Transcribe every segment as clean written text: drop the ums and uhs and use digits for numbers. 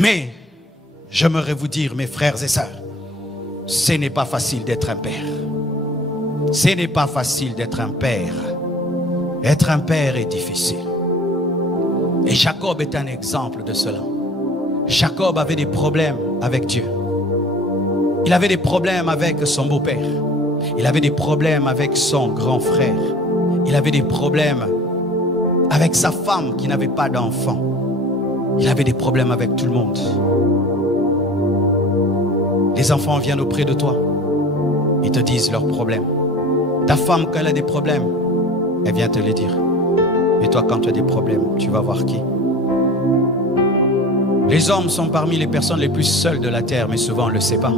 Mais j'aimerais vous dire, mes frères et sœurs, ce n'est pas facile d'être un père. Ce n'est pas facile d'être un père. Être un père est difficile. Et Jacob est un exemple de cela. Jacob avait des problèmes avec Dieu. Il avait des problèmes avec son beau-père. Il avait des problèmes avec son grand frère. Il avait des problèmes avec sa femme qui n'avait pas d'enfant. Il avait des problèmes avec tout le monde. Les enfants viennent auprès de toi. Ils te disent leurs problèmes. Ta femme, quand elle a des problèmes, elle vient te les dire. Et toi, quand tu as des problèmes, tu vas voir qui? Les hommes sont parmi les personnes les plus seules de la terre, mais souvent on ne le sait pas.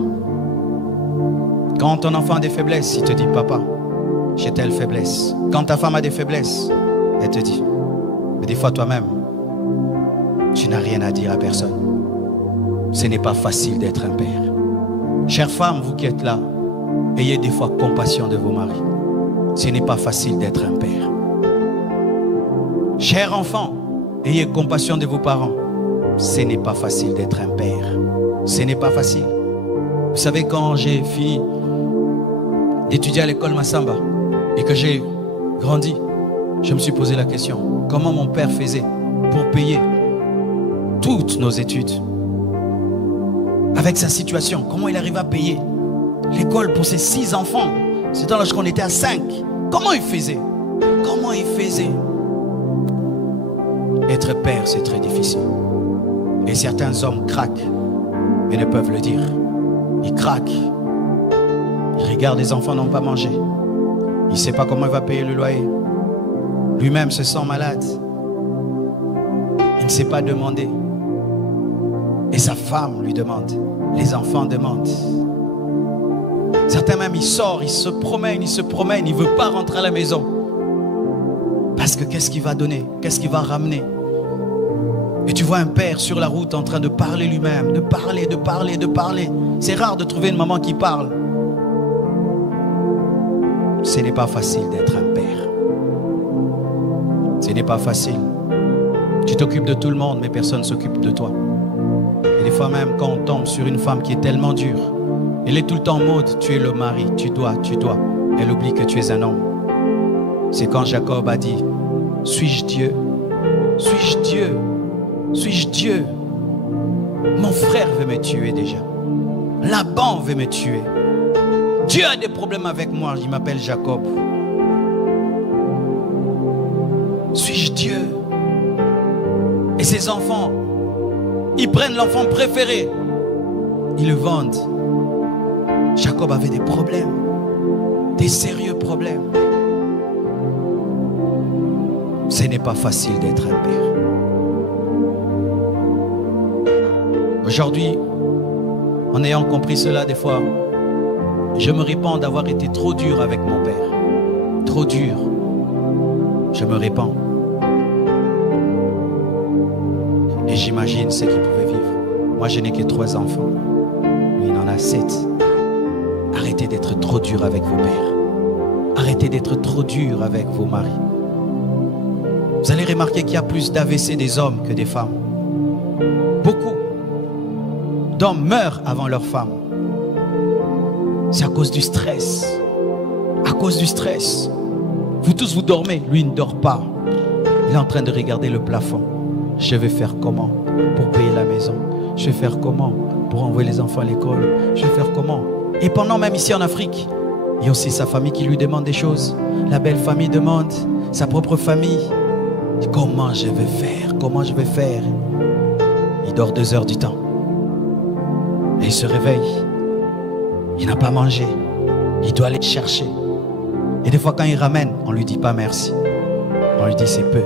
Quand ton enfant a des faiblesses, il te dit, papa, j'ai telle faiblesse. Quand ta femme a des faiblesses, elle te dit. Mais des fois toi-même, tu n'as rien à dire à personne. Ce n'est pas facile d'être un père. Chères femmes, vous qui êtes là, ayez des fois compassion de vos maris. Ce n'est pas facile d'être un père. Chers enfants, ayez compassion de vos parents. Ce n'est pas facile d'être un père. Ce n'est pas facile. Vous savez, quand j'ai fini d'étudier à l'école Massamba et que j'ai grandi, je me suis posé la question, comment mon père faisait pour payer toutes nos études? Avec sa situation, comment il arrivait à payer l'école pour ses 6 enfants? C'était lorsqu'on était à 5. Comment il faisait? Comment il faisait? Être père, c'est très difficile. Et certains hommes craquent, mais ne peuvent le dire. Ils craquent. Ils regardent les enfants n'ont pas mangé. Il ne sait pas comment il va payer le loyer. Lui-même se sent malade. Il ne sait pas demander. Et sa femme lui demande. Les enfants demandent. Certains même, il sort, il se promène, il ne veut pas rentrer à la maison. Parce que qu'est-ce qu'il va donner? Qu'est-ce qu'il va ramener? Et tu vois un père sur la route en train de parler lui-même, de parler. C'est rare de trouver une maman qui parle. Ce n'est pas facile d'être un père. Ce n'est pas facile. Tu t'occupes de tout le monde, mais personne ne s'occupe de toi. Et des fois même, quand on tombe sur une femme qui est tellement dure, elle est tout le temps en mode, tu es le mari, tu dois. Elle oublie que tu es un homme. C'est quand Jacob a dit, suis-je Dieu? Suis-je Dieu? Suis-je Dieu? Mon frère veut me tuer déjà. Laban veut me tuer. Dieu a des problèmes avec moi. Il m'appelle Jacob. Suis-je Dieu? Et ses enfants, ils prennent l'enfant préféré. Ils le vendent. Jacob avait des problèmes. Des sérieux problèmes. Ce n'est pas facile d'être un père. Aujourd'hui, en ayant compris cela, des fois, je me répands d'avoir été trop dur avec mon père. Trop dur. Je me répands. Et j'imagine ce qu'il pouvait vivre. Moi, je n'ai que 3 enfants. Lui, il en a 7. Arrêtez d'être trop dur avec vos pères. Arrêtez d'être trop dur avec vos maris. Vous allez remarquer qu'il y a plus d'AVC des hommes que des femmes. Beaucoup d'hommes meurent avant leur femme. C'est à cause du stress. À cause du stress. Vous tous, vous dormez. Lui, il ne dort pas. Il est en train de regarder le plafond. Je vais faire comment pour payer la maison? Je vais faire comment pour envoyer les enfants à l'école? Je vais faire comment? Et pendant même ici en Afrique, il y a aussi sa famille qui lui demande des choses. La belle famille demande, sa propre famille. Comment je vais faire? Comment je vais faire? Il dort 2 heures du temps. Et il se réveille. Il n'a pas mangé. Il doit aller chercher. Et des fois quand il ramène, on ne lui dit pas merci. On lui dit c'est peu.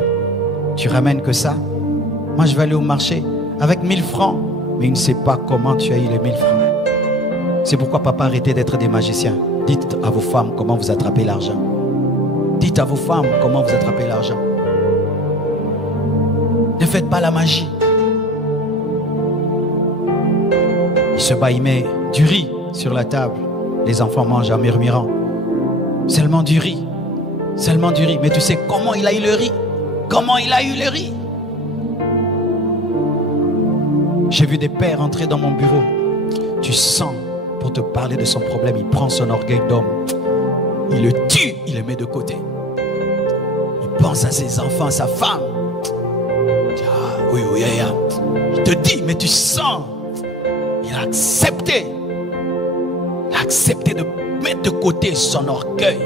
Tu ramènes que ça? Moi je vais aller au marché avec 1000 francs. Mais il ne sait pas comment tu as eu les 1000 francs. C'est pourquoi papa, arrêtez d'être des magiciens. Dites à vos femmes comment vous attrapez l'argent. Dites à vos femmes comment vous attrapez l'argent. Ne faites pas la magie. Il se bat, il met du riz sur la table. Les enfants mangent en murmurant. Seulement du riz. Seulement du riz. Mais tu sais comment il a eu le riz? Comment il a eu le riz? J'ai vu des pères entrer dans mon bureau. Tu sens, pour te parler de son problème, il prend son orgueil d'homme. Il le tue, il le met de côté. Il pense à ses enfants, à sa femme. Ah, oui, il te dit, mais tu sens. Il a accepté. Il a accepté de mettre de côté son orgueil.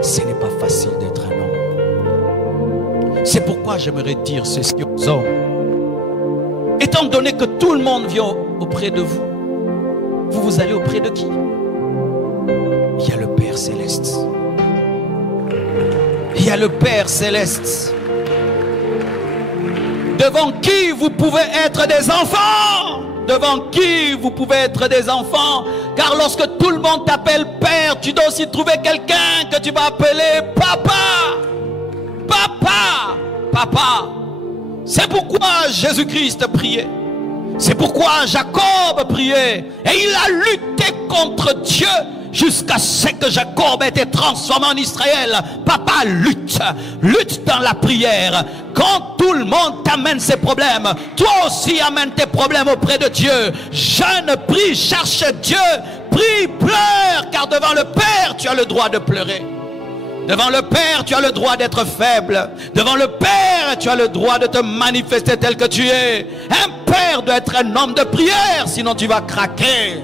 Ce n'est pas facile d'être un homme. C'est pourquoi j'aimerais dire ceci aux hommes. Étant donné que tout le monde vient auprès de vous, vous allez auprès de qui? Il y a le Père Céleste. Il y a le Père Céleste. Devant qui vous pouvez être des enfants. Devant qui vous pouvez être des enfants. Car lorsque tout le monde t'appelle Père, tu dois aussi trouver quelqu'un que tu vas appeler Papa. Papa. Papa. C'est pourquoi Jésus-Christ priait. C'est pourquoi Jacob priait. Et il a lutté contre Dieu jusqu'à ce que Jacob ait été transformé en Israël. Papa lutte. Lutte dans la prière. Quand tout le monde t'amène ses problèmes, toi aussi amène tes problèmes auprès de Dieu. Jeûne, prie, cherche Dieu. Prie, pleure. Car devant le Père, tu as le droit de pleurer. Devant le Père, tu as le droit d'être faible. Devant le Père, tu as le droit de te manifester tel que tu es. Un père doit être un homme de prière, sinon tu vas craquer.